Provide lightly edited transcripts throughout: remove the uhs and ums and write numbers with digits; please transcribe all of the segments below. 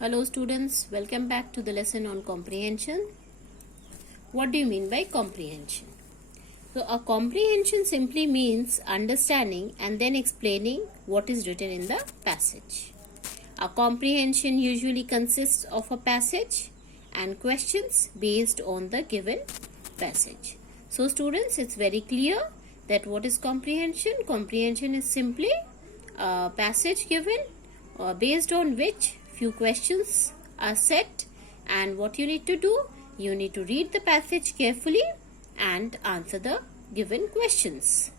Hello students, welcome back to the lesson on comprehension. What do you mean by comprehension? So a comprehension simply means understanding and then explaining what is written in the passage. A comprehension usually consists of a passage and questions based on the given passage. So students, it's very clear that what is comprehension? Comprehension is simply a passage given based on which few questions are set, and what you need to do, you need to read the passage carefully and answer the given questions.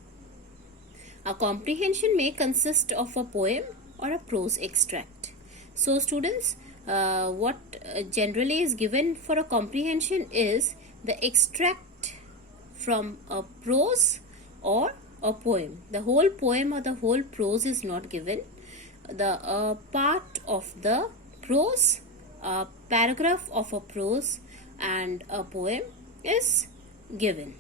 A comprehension may consist of a poem or a prose extract. So students, what generally is given for a comprehension is the extract from a prose or a poem. The whole poem or the whole prose is not given. The part of the prose, a paragraph of a prose and a poem is given.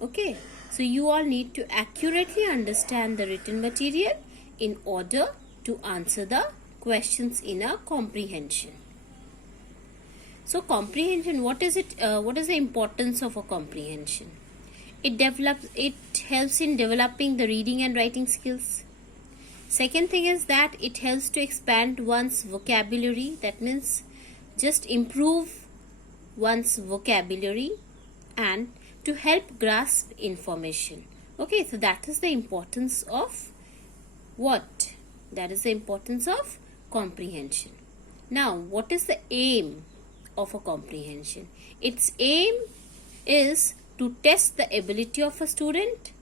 Okay, so you all need to accurately understand the written material in order to answer the questions in a comprehension. So comprehension, what is it? What is the importance of a comprehension? It helps in developing the reading and writing skills. Second thing is that it helps to expand one's vocabulary. That means just improve one's vocabulary and to help grasp information. Okay, so that is the importance of what? That is the importance of comprehension. Now, what is the aim of a comprehension? Its aim is to test the ability of a student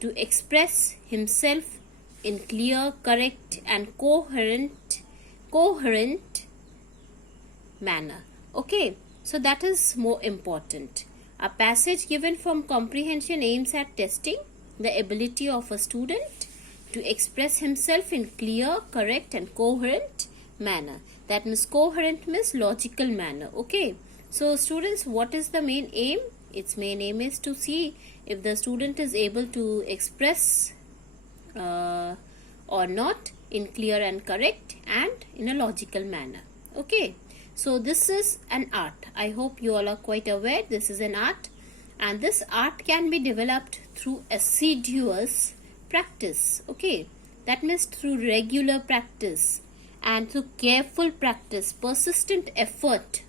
to express himself in clear, correct and coherent manner. Okay, so that is more important. A passage given from comprehension aims at testing the ability of a student to express himself in clear, correct and coherent manner. That means coherent means logical manner. Okay, so students, what is the main aim? Its main aim is to see if the student is able to express or not in clear and correct and in a logical manner. Okay, so this is an art. I hope you all are quite aware this is an art, and this art can be developed through assiduous practice. Okay, that means through regular practice and through careful practice, persistent effort,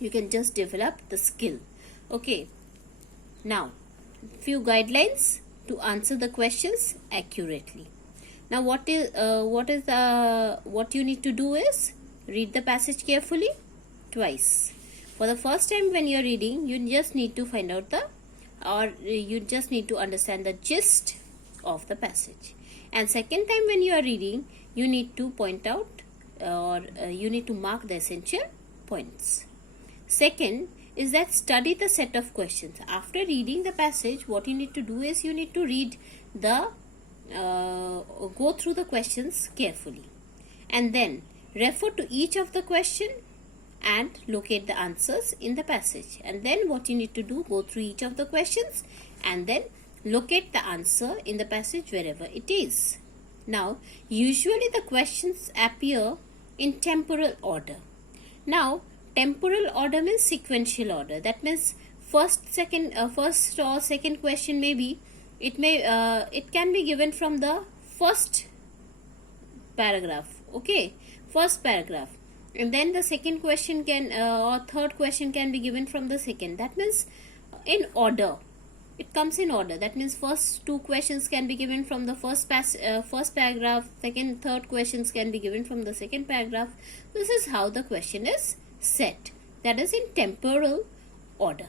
you can just develop the skill. Okay, now few guidelines to answer the questions accurately. Now what you need to do is read the passage carefully twice. For the first time when you are reading, you just need to find out you just need to understand the gist of the passage. And second time when you are reading, you need to point out or you need to mark the essential points. Second is that study the set of questions. After reading the passage, what you need to do is you need to read the go through the questions carefully and then refer to each of the question and locate the answers in the passage. And then what you need to do, go through each of the questions and then locate the answer in the passage wherever it is. Now, usually the questions appear in temporal order. Now, temporal order means sequential order. That means first or second question maybe it can be given from the first paragraph. Okay, first paragraph, and then the second question can or third question can be given from the second. That means in order, it comes in order. That means first two questions can be given from the first paragraph, second, third questions can be given from the second paragraph. This is how the question is set. That is in temporal order.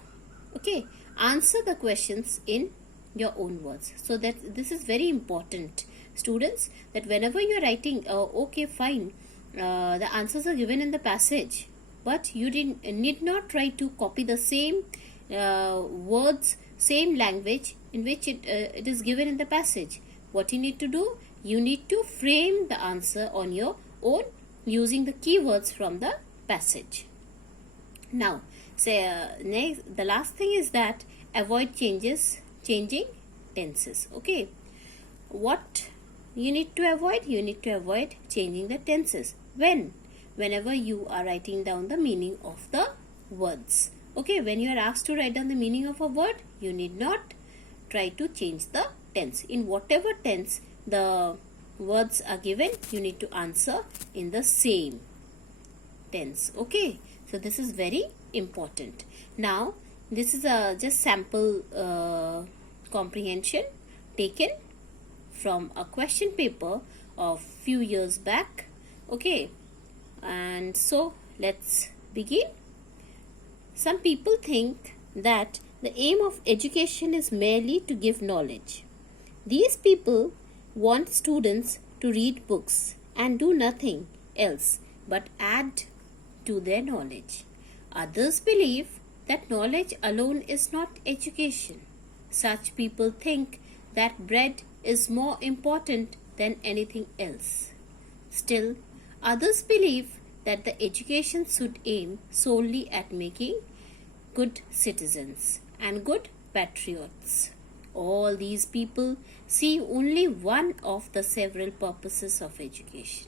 Okay, answer the questions in your own words. So that this is very important, students, that whenever you are writing, okay fine, the answers are given in the passage, but you need not try to copy the same words, same language in which it is given in the passage. What you need to do, you need to frame the answer on your own using the keywords from the passage. Now, next, the last thing is that avoid changing tenses. Okay, what you need to avoid? You need to avoid changing the tenses. When whenever you are writing down the meaning of the words. Okay, when you are asked to write down the meaning of a word, you need not try to change the tense. In whatever tense the words are given, you need to answer in the same tense. Okay, so this is very important. Now this is a just sample comprehension taken from a question paper of few years back. Okay, and so let's begin. Some people think that the aim of education is merely to give knowledge. These people want students to read books and do nothing else but add to their knowledge. Others believe that knowledge alone is not education. Such people think that bread is more important than anything else. Still, others believe that the education should aim solely at making good citizens and good patriots. All these people see only one of the several purposes of education.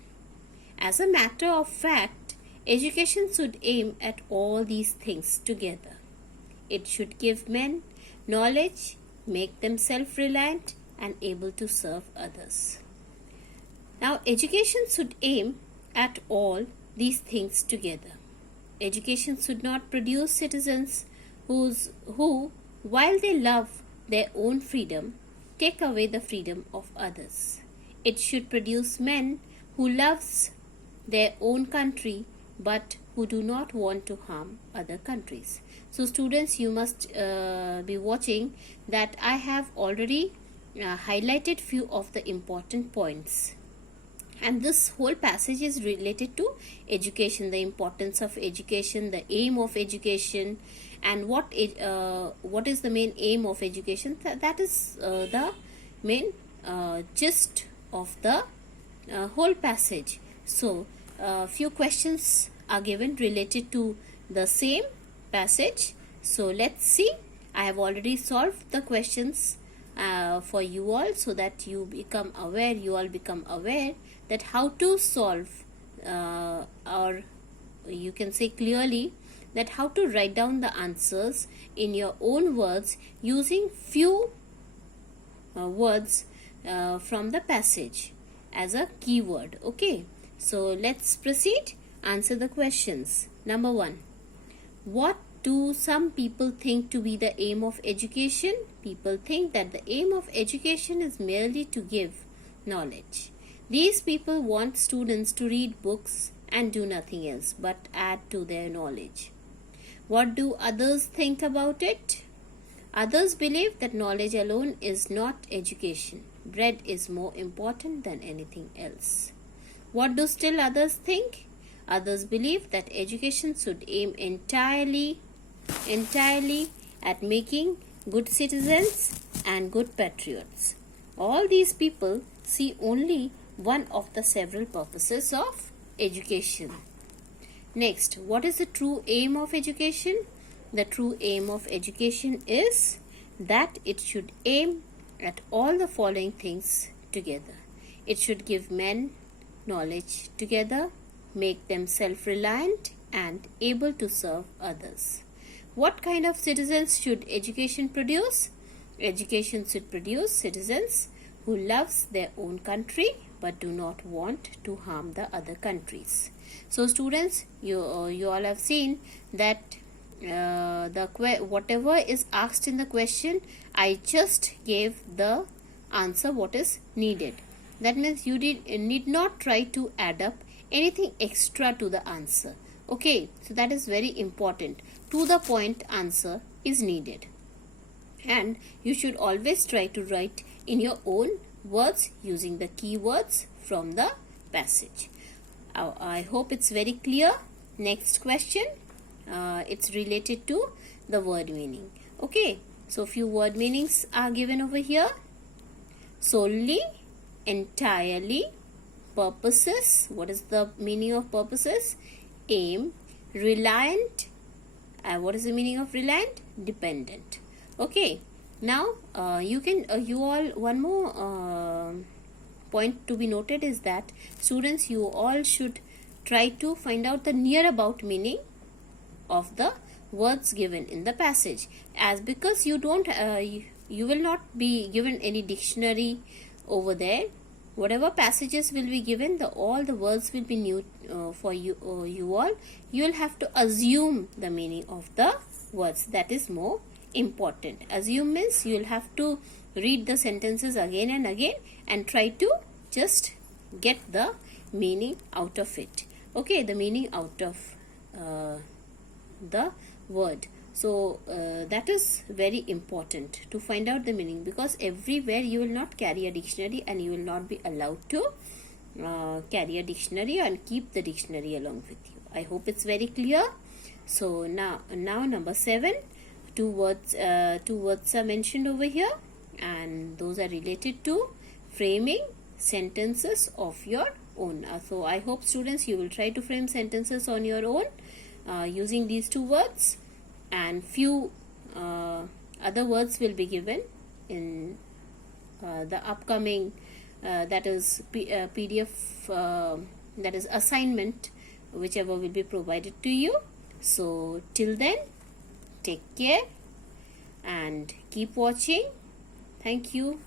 As a matter of fact, education should aim at all these things together. It should give men knowledge, make them self-reliant and able to serve others. Now, education should aim at all these things together. Education should not produce citizens who, while they love their own freedom, take away the freedom of others. It should produce men who loves their own country but who do not want to harm other countries. So students, you must be watching that I have already highlighted few of the important points. And this whole passage is related to education, the importance of education, the aim of education, and what is the main aim of education. That is the main gist of the whole passage. So few questions are given related to the same passage. So let's see. I have already solved the questions for you all, so that you all become aware that how to solve or you can say clearly that how to write down the answers in your own words using few words from the passage as a keyword. Okay, so let's proceed. Answer the questions. Number 1. What do some people think to be the aim of education? People think that the aim of education is merely to give knowledge. These people want students to read books and do nothing else but add to their knowledge. What do others think about it? Others believe that knowledge alone is not education. Bread is more important than anything else. What do still others think? Others believe that education should aim entirely at making good citizens and good patriots. All these people see only one of the several purposes of education. Next, what is the true aim of education? The true aim of education is that it should aim at all the following things together. It should give men knowledge together, make them self-reliant and able to serve others. What kind of citizens should education produce? Education should produce citizens who loves their own country but do not want to harm the other countries. So students, you all have seen that whatever is asked in the question, I just gave the answer what is needed. That means you need not try to add up anything extra to the answer. Okay, so that is very important. To the point answer is needed. And you should always try to write in your own words using the keywords from the passage. I hope it's very clear. Next question. It's related to the word meaning. Okay, so few word meanings are given over here. Solely, entirely, purposes. What is the meaning of purposes? Aim, reliant. What is the meaning of reliant? Dependent. Okay, now one more point to be noted is that students, you all should try to find out the near about meaning of the words given in the passage, as because you don't you will not be given any dictionary over there. Whatever passages will be given, all the words will be new for you all. You will have to assume the meaning of the words. That is more important. Assume means you will have to read the sentences again and again and try to just get the meaning out of it. Okay, the meaning out of the word. So that is very important to find out the meaning, because everywhere you will not carry a dictionary and you will not be allowed to carry a dictionary and keep the dictionary along with you. I hope it's very clear. So now number 7, two words are mentioned over here, and those are related to framing sentences of your own. So I hope students you will try to frame sentences on your own using these 2 words, and few other words will be given in the upcoming that is PDF that is assignment, whichever will be provided to you. So till then, take care and keep watching. Thank you.